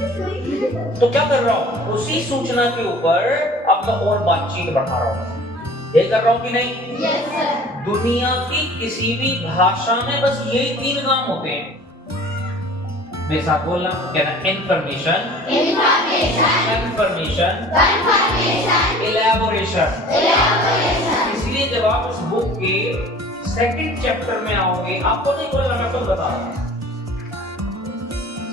तो क्या कर रहा हूँ, उसी सूचना के ऊपर अब मैं और बातचीत बढ़ा रहा हूँ। ये कर रहा हूँ कि नहीं? Yes sir. दुनिया की किसी भी भाषा में बस यही 3 काम होते हैं। मेरे साथ बोलना, कहना इंफॉर्मेशन, कंफर्मेशन, इलैबोरेशन। इसलिए जब आप इस बुक के 2nd चैप्टर में आओगे, आपको नहीं बोलना, मैं आपको बता रहा हूँ।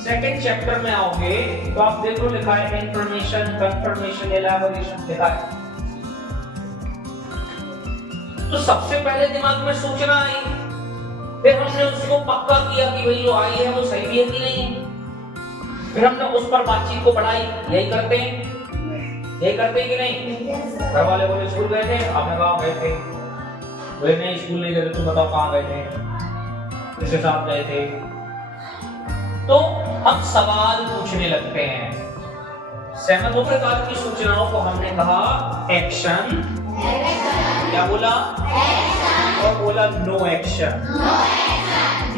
2nd चैप्टर में आओगे तो आप देखो लिखा है इंफॉर्मेशन, कंफर्मेशन, इलैबोरेशन लिखा है। तो सबसे पहले दिमाग में सूचना आई, फिर हमने उसको पक्का किया कि भाई जो आई है वो सही भी है कि नहीं है, फिर हमने उस पर बातचीत को बढ़ाई। यही करते हैं कि नहीं? घर वाले बोले स्कूल गए थे, आपने कहा गए थे, बोले नहीं स्कूल नहीं गए, तुम बताओ कहाँ गए थे, किसके साथ गए थे। तो हम सवाल पूछने लगते हैं। सहमत होकर काल की सूचनाओं को हमने कहा एक्शन, क्या बोला? और बोला नो एक्शन।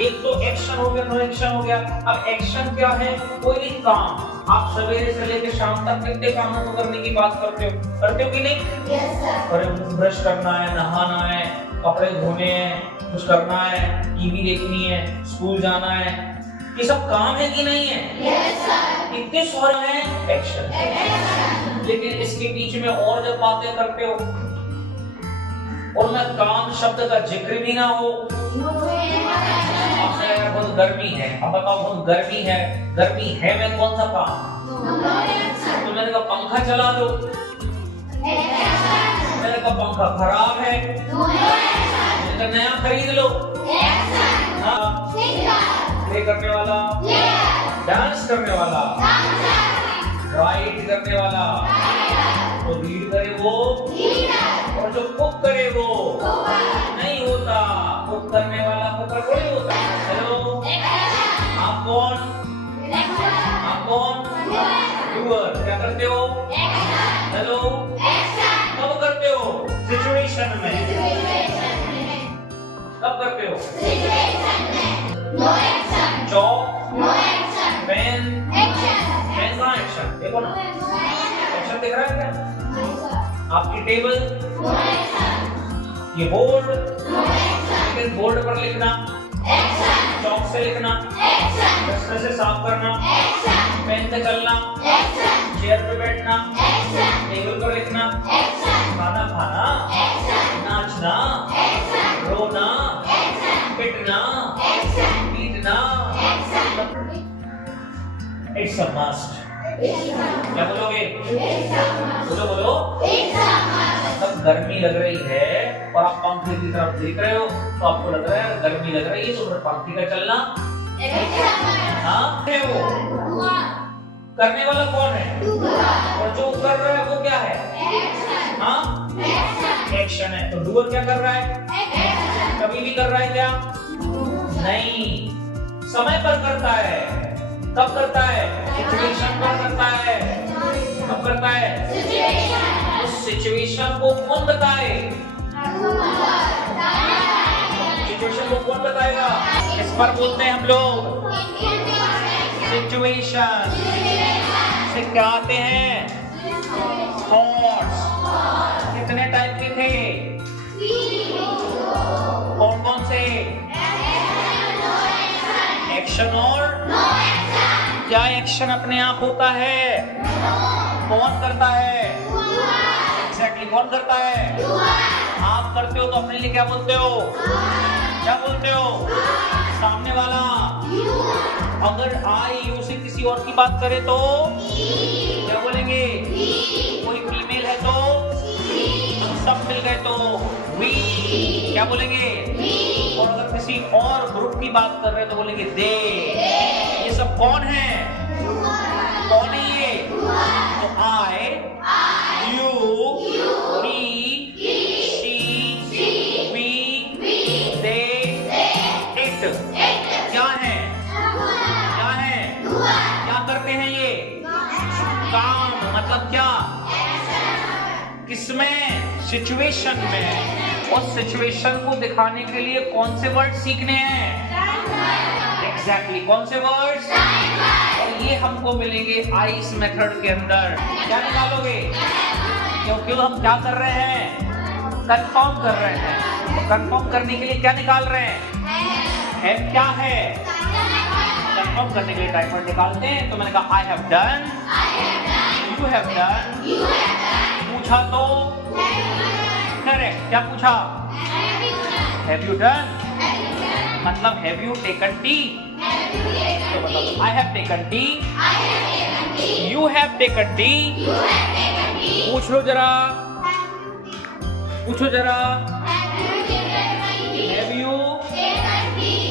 एक तो एक्शन हो गया, नो एक्शन हो गया। अब एक्शन क्या है? कोई भी काम आप सवेरे से लेकर शाम तक कितने कामों को करने की बात करते हो कि नहीं? Yes sir. और ब्रश करना है, नहाना है, कपड़े धोने हैं, कुछ करना है, टीवी देखनी है, स्कूल जाना है, ये सब काम है कि नहीं है? Yes sir. इतने सारे हैं एक्शन। लेकिन इसके बीच में और जब बातें करते हो और मैं काम शब्द का जिक्र भी ना हो, आपसे बहुत गर्मी है, अब बताओ बहुत गर्मी है में कौन सा काम? तो मैंने कहा पंखा चला दो, मैंने कहा पंखा खराब है, मैंने कहा नया खरीद लो। हाँ, प्ले करने वाला, डांस करने वाला, राइट करने वाला, तो रीड करे वो, और जो कुक करे वो नहीं होता। कुक करने वाला कुकर थोड़ी होता। हेलो, आप कौन? डूअर। क्या करते हो? हेलो, कब करते हो? सिचुएशन में। कब करते हो? चॉक, पेन, पेन का एक्शन देखो ना, एक्शन दिख रहा है क्या? आपकी टेबल, ये बोर्ड, लेकिन बोर्ड पर लिखना, चॉक से लिखना, डस्टर से साफ करना, पेन से चलना, चेयर पे बैठना, टेबल पर लिखना, खाना खाना, नाचना, रोना, पिटना, पीटना, इट्स अ मस्ट। क्या बोलोगे? बोलो। अब गर्मी लग रही है और आप पंखे की तरफ देख रहे हो, तो आपको लग रहा है गर्मी लग रही है, तो फिर पंखे का चलना। हाँ, वो करने वाला कौन है? और जो कर रहा है वो क्या है? हाँ, एक्शन है। तो डूअर क्या कर रहा है? कभी भी कर रहा है क्या? नहीं, समय पर करता है। कब करता है? सिचुएशन पर करता है। कब करता है? उस सिचुएशन को कौन बताए? सिचुएशन को कौन बताएगा? इस पर बोलते हैं हम लोग सिचुएशन। से क्या आते हैं? थॉट्स। कितने टाइप के थे? कौन कौन से? एक्शन और क्या एक्शन अपने आप होता है? कौन करता है? एग्जैक्टली कौन करता है? आप करते हो तो अपने लिए क्या बोलते हो? क्या बोलते हो? सामने वाला अगर आई यू से किसी और की बात करे तो क्या बोलेंगे? कोई फीमेल है तो सब मिल गए तो वी। क्या बोलेंगे? और अगर किसी और ग्रुप की बात कर रहे हैं तो बोलेंगे दे। ये सब कौन है? कौन है ये? तो I, you, we, she, we, they, it. क्या है? क्या है? क्या करते हैं ये? काम। मतलब क्या? किसमें? सिचुएशन में। उस सिचुएशन को दिखाने के लिए कौन से वर्ड सीखने हैं? एग्जैक्टली कौन से वर्ड्स? और ये हमको मिलेंगे आइस मेथड के अंदर। क्या निकालोगे? क्योंकि हम क्या कर रहे हैं? कंफर्म कर रहे हैं। तो कंफर्म करने के लिए क्या निकाल रहे हैं? हैव क्या है? कंफर्म करने के लिए टाइप वर्ड निकालते हैं। तो मैंने कहा I have done, you have done. पूछा तो करेक्ट, क्या पूछा? हैव यू डन, मतलब हैव यू टेकन टी? तो बताओ I have taken T, you have taken T. पूछ लो जरा, पूछो जरा, हैव यू?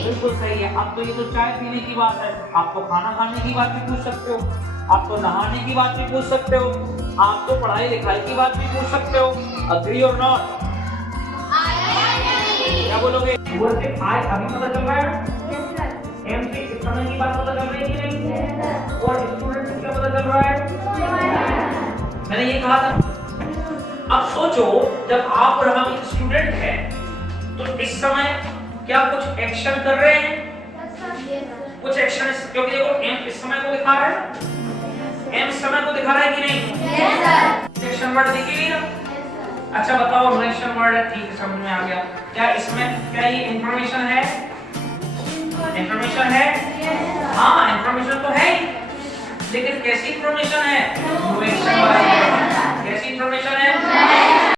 बिल्कुल सही है। अब तो ये तो चाय पीने की बात है, आप तो खाना खाने की बात भी पूछ सकते हो, आप तो नहाने की बात भी पूछ सकते हो, आप तो पढ़ाई लिखाई की बात भी पूछ सकते हो। अग्री और नॉट? क्या बोलोगे? आज अभी पता चल रहा है? एम से इस समय की बात पता चल रही है कि नहीं? और स्टूडेंट से क्या पता चल रहा है? मैंने ये कहा था। अब सोचो, जब आप और हम स्टूडेंट हैं तो इस समय क्या कुछ एक्शन कर रहे हैं? कुछ एक्शन, क्योंकि देखो एम इस समय को दिखा रहा है, एम इस समय को दिखा रहा है कि नहीं? Yes sir. एक्शन वर्ड दिखेगी ना? अच्छा बताओ, एक्शन वर्ड है, ठीक है, समझ में आ गया। क्या इसमें क्या ये इंफॉर्मेशन है? इंफॉर्मेशन है? हाँ, इंफॉर्मेशन तो है ही, लेकिन कैसी इंफॉर्मेशन है? कैसी इंफॉर्मेशन है?